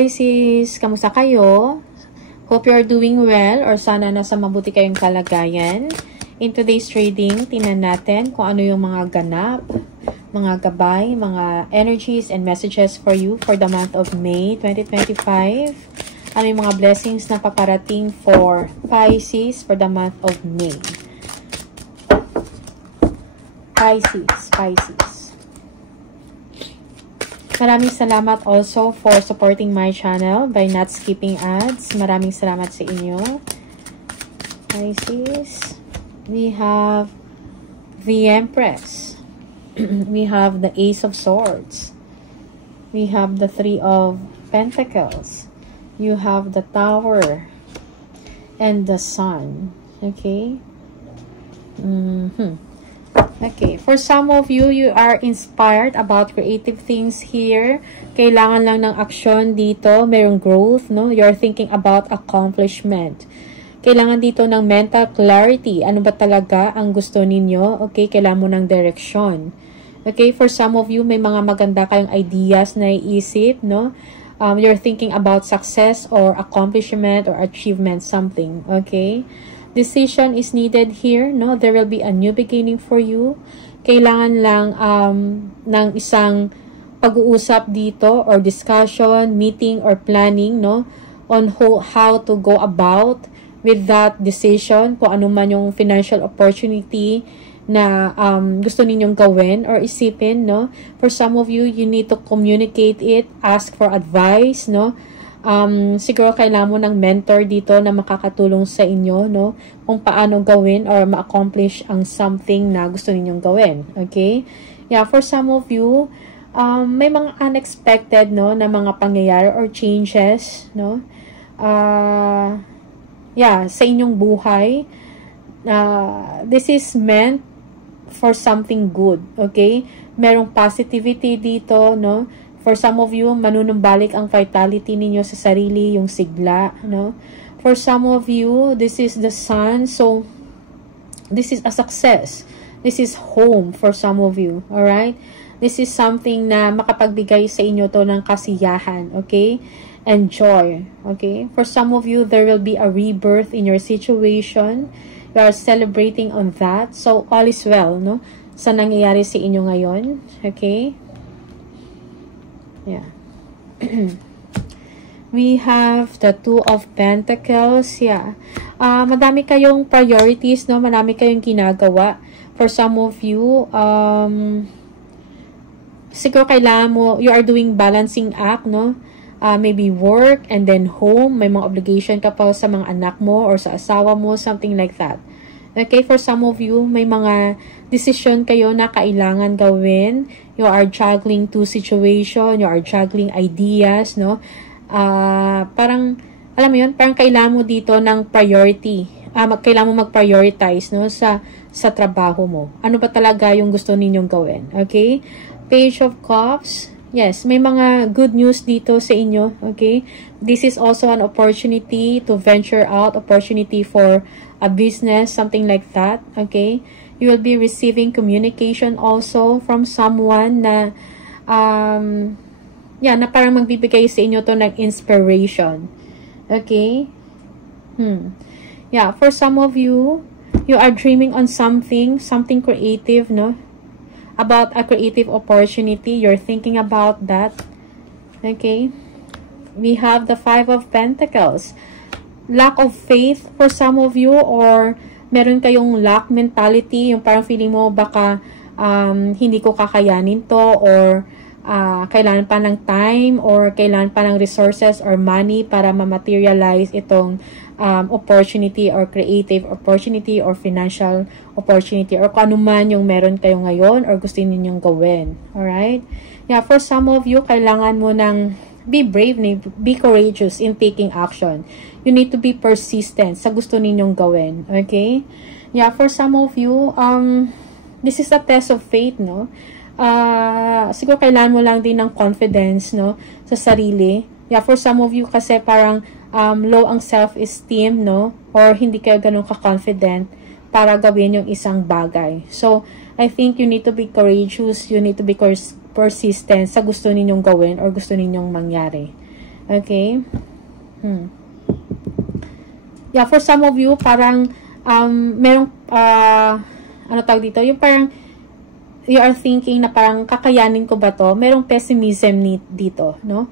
Pisces, kamusta kayo? Hope you are doing well or sana nasa mabuti kayong kalagayan. In today's trading, tingnan natin kung ano yung mga ganap, mga gabay, mga energies and messages for you for the month of May 2025. Ano yung mga blessings na paparating for Pisces for the month of May. Pisces. Maraming salamat also for supporting my channel by not skipping ads. Maraming salamat sa inyo. Pisces. We have the Empress. We have the Ace of Swords. We have the Three of Pentacles. You have the Tower. And the Sun. Okay? Okay, for some of you, you are inspired about creative things here. Kailangan lang ng action dito. Merong growth, no? You're thinking about accomplishment. Kailangan dito ng mental clarity. Ano ba talaga ang gusto ninyo? Okay, kailangan mo ng direction. Okay, for some of you, may mga maganda kayong ideas na iisip, no? You're thinking about success or accomplishment or achievement, something. Okay? Decision is needed here, no? There will be a new beginning for you. Kailangan lang ng isang pag-uusap dito or discussion, meeting or planning, no? On how to go about with that decision, kung ano man yung financial opportunity na gusto ninyong gawin or isipin, no? For some of you, you need to communicate it, ask for advice, no? Siguro kailangan mo ng mentor dito na makakatulong sa inyo, no? Kung paano gawin or ma-accomplish ang something na gusto ninyong gawin. Okay? Yeah, for some of you, may mga unexpected, no, na mga pangyayari or changes, no? Yeah, sa inyong buhay. This is meant for something good. Okay? Merong positivity dito, no? For some of you, manunumbalik ang vitality ninyo sa sarili, yung sigla, no? For some of you, this is the Sun, so this is a success. This is home for some of you, alright? This is something na makapagbigay sa inyo to ng kasiyahan, okay? And joy, okay? For some of you, there will be a rebirth in your situation. You are celebrating on that, so all is well, no? Sa nangyayari sa inyo ngayon, okay? Yeah. We have the Two of Pentacles. Yeah. Madami kayong priorities, no? Madami kayong ginagawa. For some of you, siguro kailangan mo, you are doing balancing act, no? Maybe work and then home. May mga obligation ka pa sa mga anak mo or sa asawa mo, something like that. Okay, for some of you, may mga decision kayo na kailangan gawin. You are juggling two situation, you are juggling ideas, no? Parang, alam mo yun, parang kailangan mo dito ng priority. Kailangan mo mag-prioritize, no? Sa trabaho mo. Ano ba talaga yung gusto ninyong gawin? Okay? Page of Cups. Yes, may mga good news dito sa inyo. Okay? This is also an opportunity to venture out, opportunity for a business, something like that. Okay? You will be receiving communication also from someone na na parang magbibigay sa inyo to ng inspiration. Okay? Yeah, for some of you, you are dreaming on something creative, no? About a creative opportunity. You're thinking about that. Okay? We have the Five of Pentacles. Lack of faith for some of you, or meron kayong lack mentality, yung parang feeling mo baka hindi ko kakayanin to, or kailangan pa ng time, or kailangan pa ng resources or money para ma-materialize itong opportunity or creative opportunity or financial opportunity or kung ano man yung meron kayo ngayon or gusto ninyong gawin. Alright? Yeah, for some of you, kailangan mo ng be brave, be courageous in taking action. You need to be persistent sa gusto ninyong gawin. Okay? Yeah, for some of you, this is a test of faith, no? Siguro kailangan mo lang din ng confidence, no? Sa sarili. Yeah, for some of you kasi parang low ang self-esteem, no? Or hindi kayo ganun ka-confident para gawin yung isang bagay. So, I think you need to be courageous, you need to be persistent sa gusto ninyong gawin or gusto ninyong mangyari. Okay? Yeah, for some of you, parang, merong, ano tawag dito? Yung parang, you are thinking na parang kakayanin ko ba to? Merong pessimism dito, no?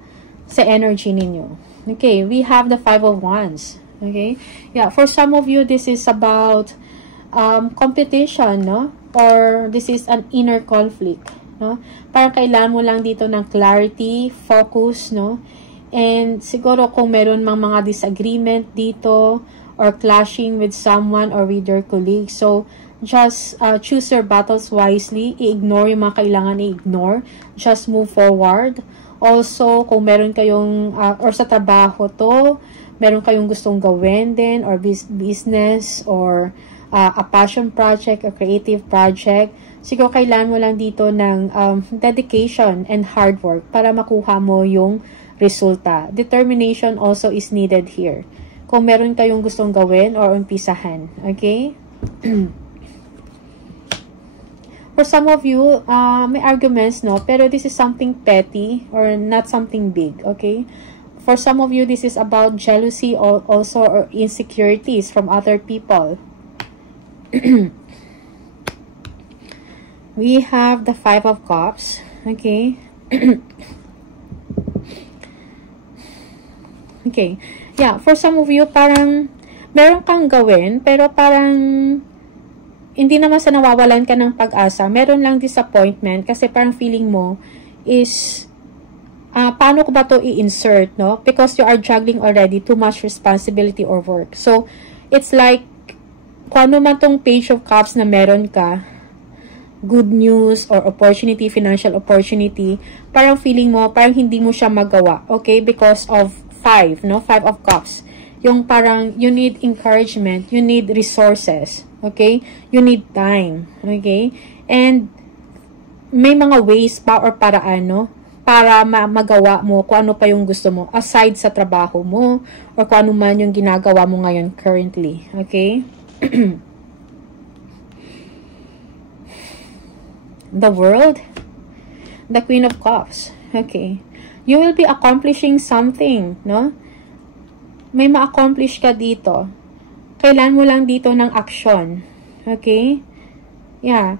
Sa energy ninyo. Okay, we have the Five of Wands. Okay? Yeah, for some of you, this is about competition, no? Or this is an inner conflict, no? Parang kailangan mo lang dito ng clarity, focus, no? And siguro kung meron mang mga disagreement dito or clashing with someone or with your colleague. So, just choose your battles wisely. I-ignore yung mga kailangan i-ignore. Just move forward. Also, kung meron kayong, or sa trabaho to, meron kayong gustong gawin din, or business, or a passion project, a creative project, siguro kailangan mo lang dito ng dedication and hard work para makuha mo yung resulta. Determination also is needed here. Kung meron kayong gustong gawin or umpisahan. Okay? For some of you, may arguments, no? Pero this is something petty or not something big, okay? For some of you, this is about jealousy or also or insecurities from other people. We have the Five of Cups, okay? Okay. Yeah, for some of you, parang meron kang gawin, pero parang hindi naman sa nawawalan ka ng pag-asa. Meron lang disappointment kasi parang feeling mo is paano ko ba to i-insert, no? Because you are juggling already too much responsibility or work. So, it's like kung ano man tong Page of Cups na meron ka, good news or opportunity, financial opportunity, parang feeling mo, parang hindi mo siya magawa, okay? Because of Five, no? Five of Cups. Yung parang, you need encouragement, you need resources, okay? You need time, okay? And, may mga ways pa or paraan, no? Para magawa mo kung ano pa yung gusto mo, aside sa trabaho mo, or kung ano man yung ginagawa mo ngayon currently, okay? The World, the Queen of Cups, okay? You will be accomplishing something, no? May ma-accomplish ka dito. Kailan mo lang dito ng action. Okay? Yeah.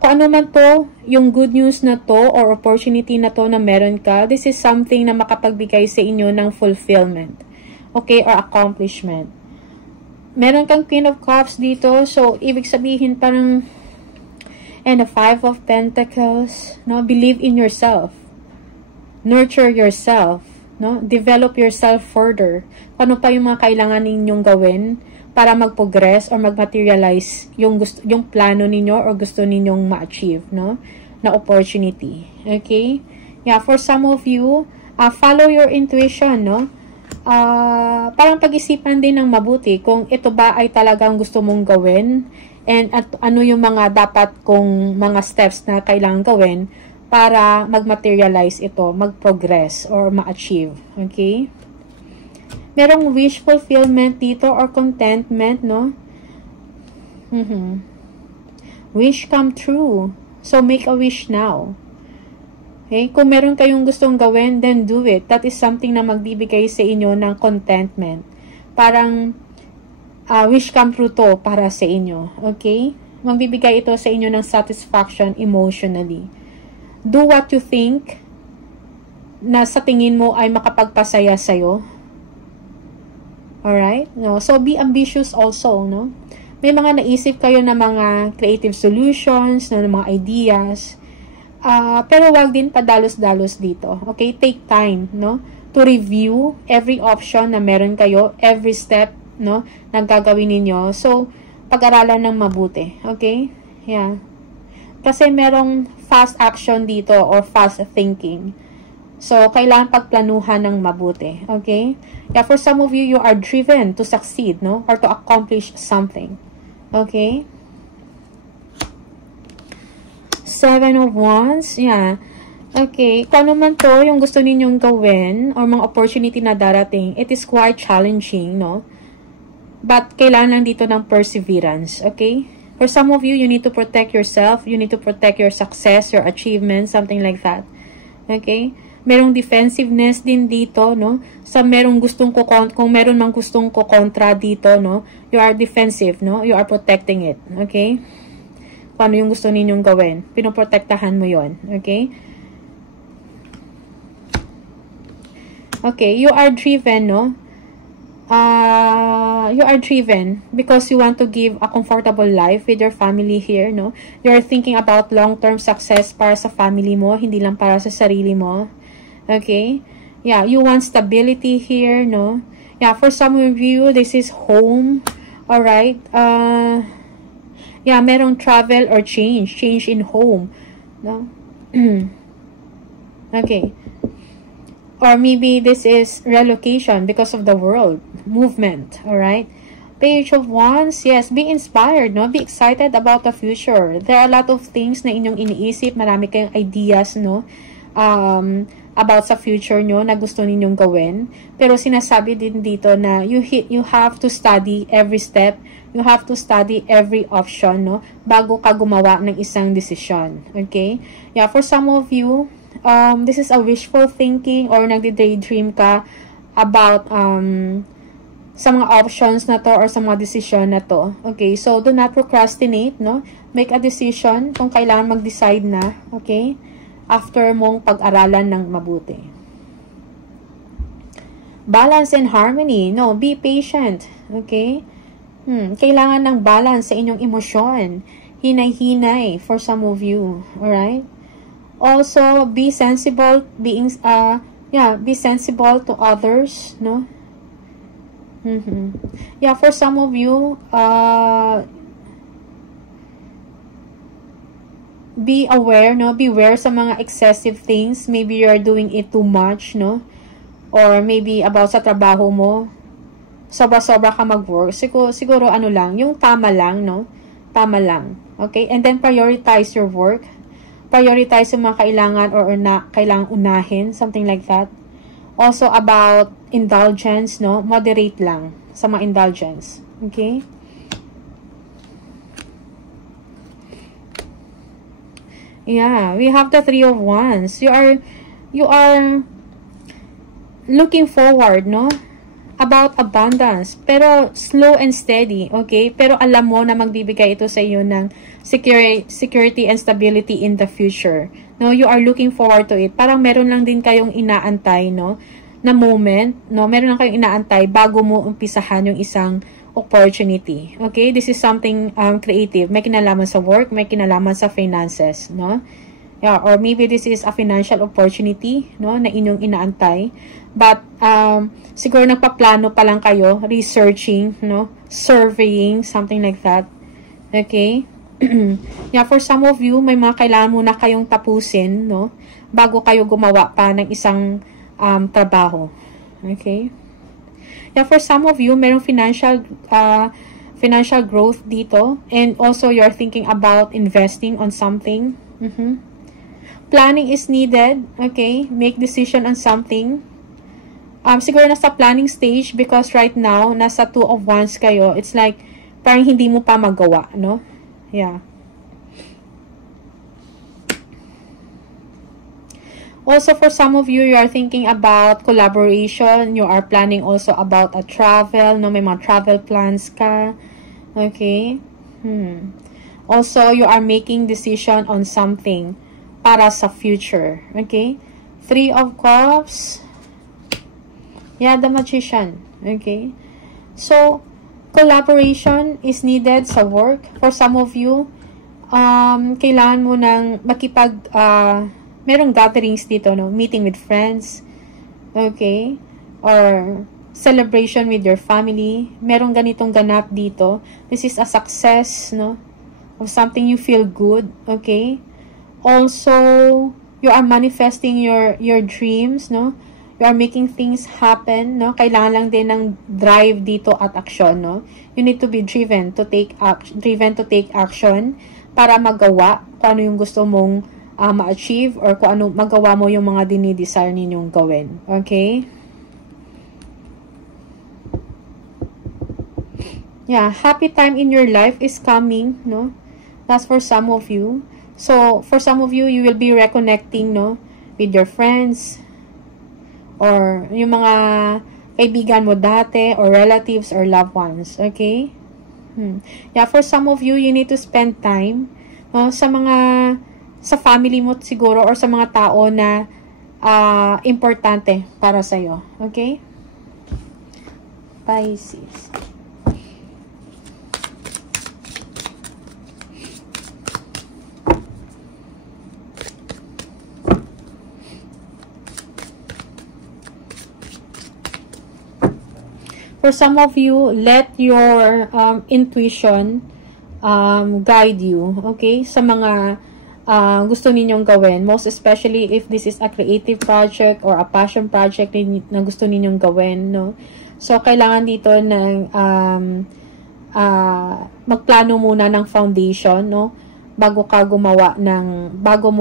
Kung ano man to, yung good news na to or opportunity na to na meron ka, this is something na makapagbigay sa inyo ng fulfillment. Okay? Or accomplishment. Meron kang Queen of Cups dito. So, ibig sabihin parang and the Five of Pentacles, no? Believe in yourself. Nurture yourself, no? Develop yourself further. Ano pa yung mga kailangan ninyong gawin para mag-progress or mag-materialize yung plano ninyo or gusto ninyong ma-achieve, no? Na opportunity. Okay? Yeah, for some of you, follow your intuition, no? Parang pag-isipan din ng mabuti kung ito ba ay talagang gusto mong gawin and at ano yung mga dapat kong mga steps na kailangan gawin para mag-materialize ito, mag-progress, or ma-achieve. Okay? Merong wish fulfillment dito or contentment, no? Wish come true. So, make a wish now. Okay? Kung meron kayong gustong gawin, then do it. That is something na magbibigay sa inyo ng contentment. Parang, wish come true to para sa inyo. Okay? Magbibigay ito sa inyo ng satisfaction emotionally. Do what you think na sa tingin mo ay makapagpasaya sa'yo. Alright? No? So, be ambitious also, no? May mga naisip kayo na mga creative solutions, no, mga ideas. Pero wag din padalos-dalos dito. Okay? Take time, no? To review every option na meron kayo, every step, no, na gagawin ninyo. So, pag-aralan ng mabuti. Okay? Yeah. Kasi merong fast action dito or fast thinking. So, kailangan pagplanuhan ng mabuti. Okay? Yeah, for some of you, you are driven to succeed, no? Or to accomplish something. Okay? Seven of Wands. Yeah. Okay. Kung ano man to, yung gusto ninyong gawin or mga opportunity na darating, it is quite challenging, no? But, kailangan lang dito ng perseverance. Okay? For some of you, you need to protect yourself. You need to protect your success, your achievements, something like that. Okay? Merong defensiveness din dito, no? Sa merong gustong kung meron mang gustong kontra dito, no? You are defensive, no? You are protecting it, okay? Paano yung gusto ninyong gawin? Pinoprotektahan mo yon, okay? Okay, you are driven, no? You are driven because you want to give a comfortable life with your family here, no? You're thinking about long-term success para sa family mo, hindi lang para sa sarili mo. Okay? Yeah, you want stability here, no? Yeah, for some of you, this is home. Alright? Yeah, merong travel or change in home, no? Okay. Or maybe this is relocation because of the world movement, all right? Page of Wands, yes, be inspired, no? Be excited about the future. There are a lot of things na inyong iniisip, marami kayong ideas, no? About sa future nyo na gusto ninyong gawin. Pero sinasabi din dito na you have to study every step, you have to study every option, no? Bago ka gumawa ng isang desisyon, okay? Yeah, for some of you, this is a wishful thinking or nagdi-daydream ka about sa mga options na to or sa mga decision na to. Okay, so do not procrastinate, no? Make a decision kung kailangan mag-decide na, okay? After mong pag-aralan ng mabuti. Balance and harmony, no? Be patient, okay? Kailangan ng balance sa inyong emosyon. Hinay-hinay for some of you, alright? Also, be sensible, be sensible to others, no? Yeah, for some of you, be aware, no? Beware sa mga excessive things. Maybe you are doing it too much, no? Or maybe about sa trabaho mo, sobra-sobra ka mag-work. Siguro ano lang, yung tama lang, no? Tama lang. Okay? And then prioritize your work. Prioritize yung mga kailangan or kailangang unahin, something like that. Also about indulgence, no? Moderate lang sa mga indulgence. Okay? Yeah, we have the Three of Wands. You are looking forward, no? About abundance, pero slow and steady, okay? Pero alam mo na magbibigay ito sa iyo ng security and stability in the future. No, you are looking forward to it. Parang meron lang din kayong inaantay, no, na moment, no? Meron lang kayong inaantay bago mo umpisahan yung isang opportunity. Okay? This is something creative. May kinalaman sa work, may kinalaman sa finances, no? Yeah, or maybe this is a financial opportunity, no, na inyong inaantay. But siguro nagpaplano pa lang kayo, researching, no, surveying, something like that. Okay? Yeah, for some of you, may mga kailangan muna kayong tapusin, no, bago kayo gumawa pa ng isang trabaho. Okay? Yeah, for some of you, mayroong financial growth dito, and also you're thinking about investing on something. Planning is needed, okay? Make decision on something. Siguro nasa planning stage because right now, nasa Two of Wands kayo. It's like, parang hindi mo pa magawa, no? Yeah. Also, for some of you, you are thinking about collaboration. You are planning also about a travel, no? May mga travel plans ka. Okay? Also, you are making decision on something para sa future. Okay? Three of Cups. Yeah, the Magician. Okay? So, collaboration is needed sa work. For some of you, kailangan mo nang merong gatherings dito, no? Meeting with friends. Okay? Or celebration with your family. Merong ganitong ganap dito. This is a success, no? Of something you feel good. Okay? Also, you are manifesting your dreams, no? You are making things happen, no? Kailangan lang din ng drive dito at action, no? You need to be driven to take action para magawa kung ano yung gusto mong ma-achieve or kung ano magawa mo yung mga dinidesire ninyong gawin. Okay? Yeah, happy time in your life is coming, no? That's for some of you. So, for some of you, you will be reconnecting, no, with your friends. or yung mga kaibigan mo dati, or relatives, or loved ones. Okay? Yeah, for some of you, you need to spend time, no, sa family mo siguro, or sa mga tao na importante para sa'yo. Okay? Pisces. For some of you, let your intuition guide you, okay? Sa mga gusto ninyong gawin. Most especially if this is a creative project or a passion project na gusto ninyong gawin, no? So, kailangan dito ng magplano muna ng foundation, no? Bago ka gumawa bago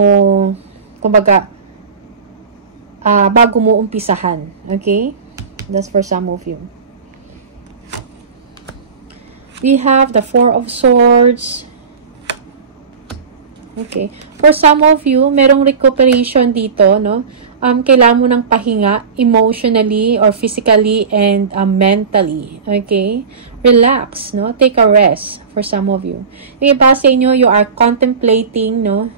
mo umpisahan, okay? That's for some of you. We have the Four of Swords. Okay. For some of you, merong recuperation dito, no? Kailangan mo ng pahinga emotionally or physically and mentally. Okay? Relax, no? Take a rest for some of you. Yung iba sa inyo, you are contemplating, no?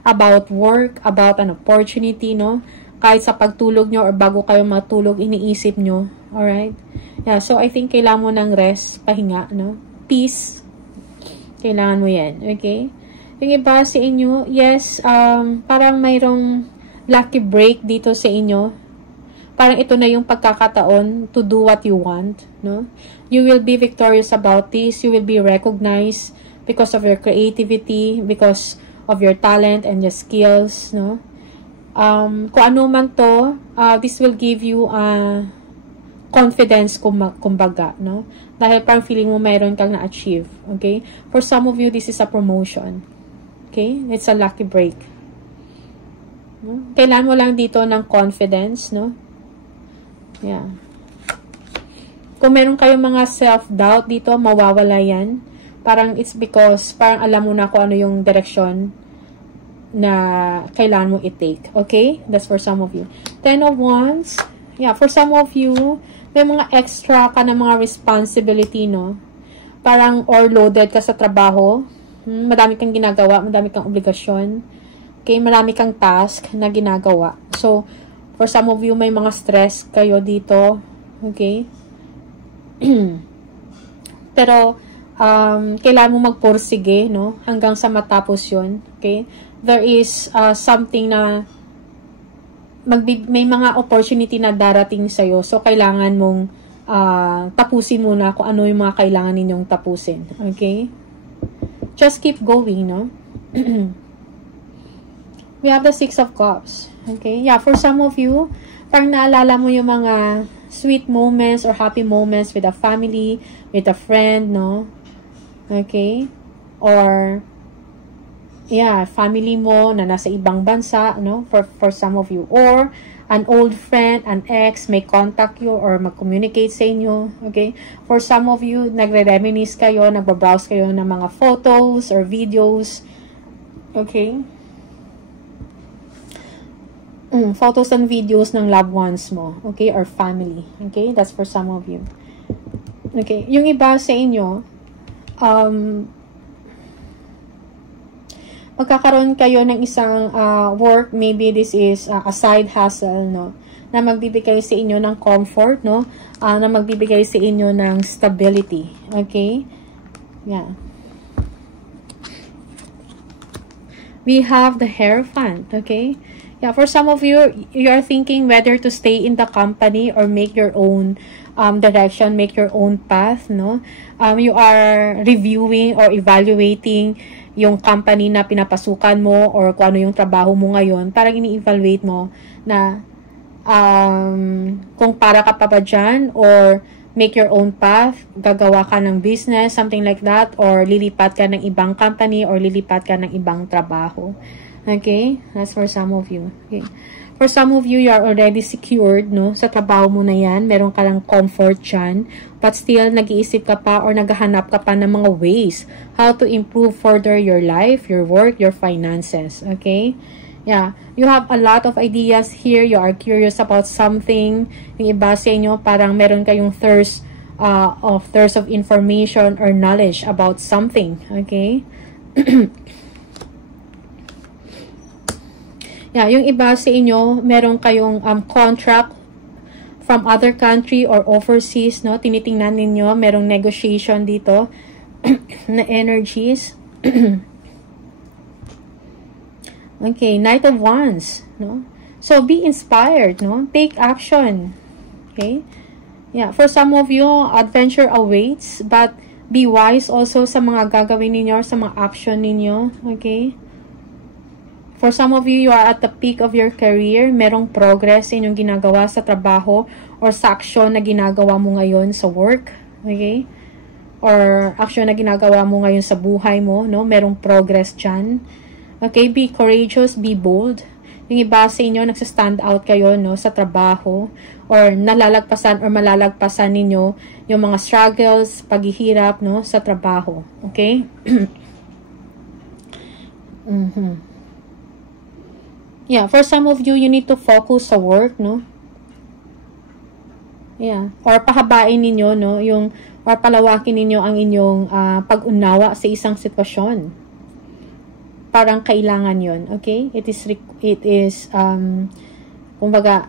About work, about an opportunity, no? Kahit sa pagtulog nyo or bago kayo matulog, iniisip nyo. Alright? Yeah, so I think kailangan mo ng rest, pahinga, no? Peace. Kailangan mo yan, okay? Yung iba sa inyo, yes, parang mayroong lucky break dito sa inyo. Parang ito na yung pagkakataon to do what you want, no? You will be victorious about this. You will be recognized because of your creativity, because of your talent and your skills, no? Kung ano man to, this will give you confidence, kumbaga, no? Dahil parang feeling mo mayroon kang na-achieve, okay? For some of you, this is a promotion, okay? It's a lucky break. No? Kailangan mo lang dito ng confidence, no? Yeah. Kung meron kayong mga self-doubt dito, mawawala yan. Parang it's because, parang alam mo na kung ano yung direction na kailangan mo i-take, okay? That's for some of you. Ten of Wands. Yeah, for some of you, may mga extra ka na mga responsibility, no? Parang overloaded ka sa trabaho. Madami kang ginagawa, madami kang obligasyon. Okay, marami kang task na ginagawa. So, for some of you, may mga stress kayo dito. Okay? Pero, kailangan mo magpursige, no? Hanggang sa matapos yun. Okay? There is something na may mga opportunity na darating sa'yo. So, kailangan mong tapusin muna kung ano yung mga kailangan ninyong tapusin. Okay? Just keep going, no? We have the Six of Cups. Okay? Yeah, for some of you, parang naalala mo yung mga sweet moments or happy moments with a family, with a friend, no? Okay? Or yeah, family mo na nasa ibang bansa, no? For some of you. Or, an old friend, an ex, may contact you or mag-communicate sa inyo. Okay? For some of you, nagre-reminisce kayo, nagbabrowse kayo ng mga photos or videos. Okay? Photos and videos ng loved ones mo. Okay? Or family. Okay? That's for some of you. Okay? Yung iba sa inyo, magkakaroon kayo ng isang work, maybe this is a side hustle, no, na magbibigay sa inyo ng comfort, no, na magbibigay sa inyo ng stability, okay? Yeah. We have the Hierophant, okay? Yeah, for some of you, you are thinking whether to stay in the company or make your own direction, make your own path, no? You are reviewing or evaluating yung company na pinapasukan mo or kung ano yung trabaho mo ngayon, parang ini-evaluate mo na kung para ka pa ba dyan or make your own path, gagawa ka ng business, something like that, or lilipat ka ng ibang company or lilipat ka ng ibang trabaho. Okay? That's for some of you. Okay. For some of you, you are already secured, no? Sa trabaho mo na yan, meron ka lang comfort dyan, but still, nag-iisip ka pa or naghahanap ka pa ng mga ways how to improve further your life, your work, your finances. Okay? Yeah, you have a lot of ideas here. You are curious about something. Yung iba sa inyo, parang meron kayong thirst of information or knowledge about something. Okay? Yeah, yung iba sa inyo, meron kayong contract from other country or overseas, no? Tinitingnan ninyo, merong negotiation dito na energies. Okay, Knight of Wands, no? So, be inspired, no? Take action, okay? Yeah, for some of you, adventure awaits, but be wise also sa mga gagawin ninyo, sa mga action ninyo, okay? For some of you, you are at the peak of your career, merong progress sa inyong ginagawa sa trabaho or sa action na ginagawa mo ngayon sa work, okay? Or action na ginagawa mo ngayon sa buhay mo, no? Merong progress dyan. Okay, be courageous, be bold. Yung iba sa inyo, nagsa-stand out kayo, no, sa trabaho, or nalalagpasan or malalagpasan ninyo yung mga struggles, paghihirap, no, sa trabaho. Okay? Yeah, for some of you, you need to focus sa work, no? Yeah, or pahabain ninyo, no, or palawakin ninyo ang inyong pag-unawa sa isang sitwasyon. Parang kailangan yon, okay? It is kumbaga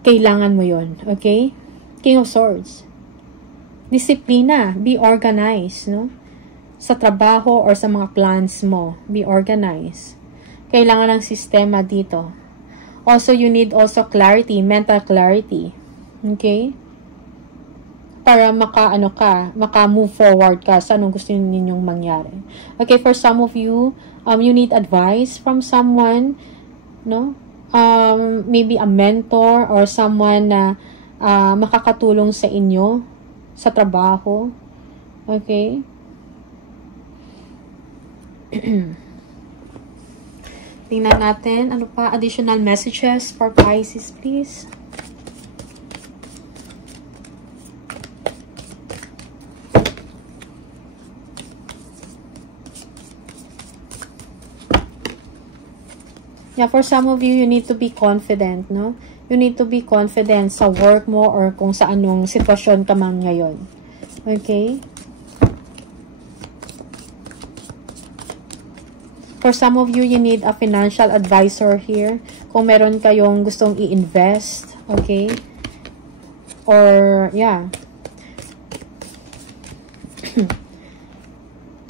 kailangan mo yon, okay? King of Swords. Disiplina, be organized, no? Sa trabaho or sa mga plans mo, be organized. Kailangan ng sistema dito. Also, you need also clarity, mental clarity. Okay? Para maka-move forward ka sa anong gusto ninyong mangyari. Okay, for some of you, you need advice from someone, no? Maybe a mentor or someone na makakatulong sa inyo sa trabaho. Okay? Tingnan natin, ano pa? Additional messages for Pisces, please. Yeah, for some of you, you need to be confident, no? You need to be confident sa work mo or kung sa anong sitwasyon ka man ngayon. Okay? For some of you, you need a financial advisor here. Kung meron kayong gustong i-invest, okay? Or, yeah.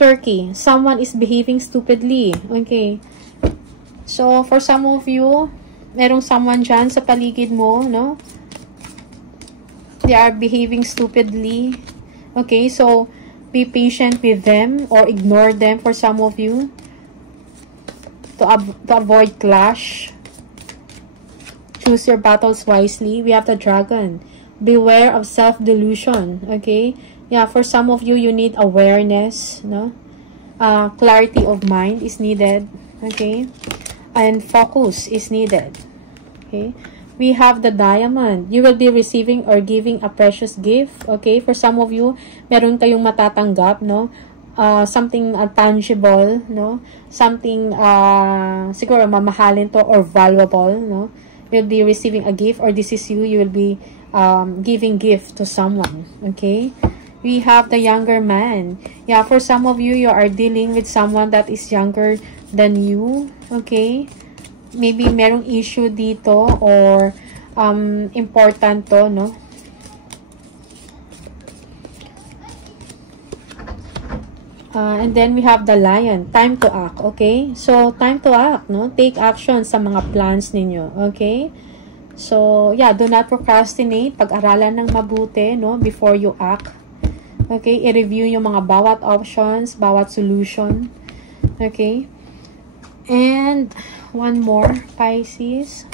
Turkey, someone is behaving stupidly. Okay? So, for some of you, merong someone dyan sa paligid mo, no? They are behaving stupidly. Okay, so, be patient with them or ignore them for some of you. To avoid clash. Choose your battles wisely. We have the Dragon. Beware of self-delusion. Okay? Yeah, for some of you, you need awareness, no? Clarity of mind is needed. Okay? And focus is needed. Okay? We have the Diamond. You will be receiving or giving a precious gift. Okay? For some of you, meron kayong matatanggap, no? Something tangible, no? Something, siguro mamahalin to or valuable, no? You'll be receiving a gift or this is you. You will be giving gift to someone. Okay? We have the younger man. Yeah, for some of you, you are dealing with someone that is younger than you. Okay? Maybe merong issue dito or important to, no? And then we have the Lion. Time to act. Okay? So, time to act, no? Take action sa mga plans ninyo. Okay? So, yeah, do not procrastinate. Pag-aralan ng mabuti, no? Before you act. Okay? I-review yung mga bawat options, bawat solution. Okay? And one more, Pisces.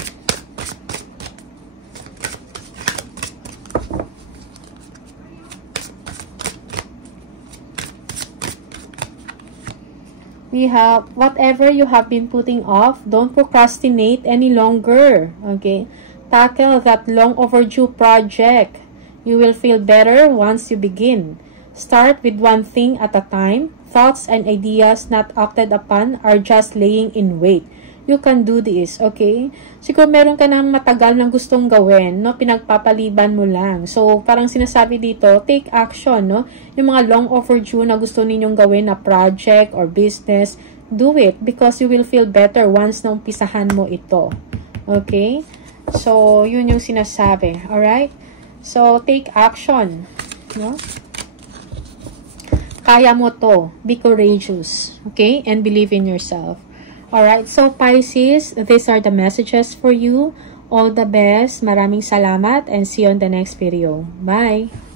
We have, whatever you have been putting off, don't procrastinate any longer. Okay? Tackle that long overdue project. You will feel better once you begin. Start with one thing at a time. Thoughts and ideas not acted upon are just laying in wait. you can do this, okay? Siguro meron ka ng matagal na gustong gawin, no? Pinagpapaliban mo lang. So, parang sinasabi dito, take action, no? Yung mga long overdue na gusto ninyong gawin na project or business, do it because you will feel better once na umpisahan mo ito. Okay? So, yun yung sinasabi. Alright? So, take action. No? Kaya mo to. Be courageous. Okay? And believe in yourself. Alright? So, Pisces, these are the messages for you. All the best. Maraming salamat and see you on the next video. Bye!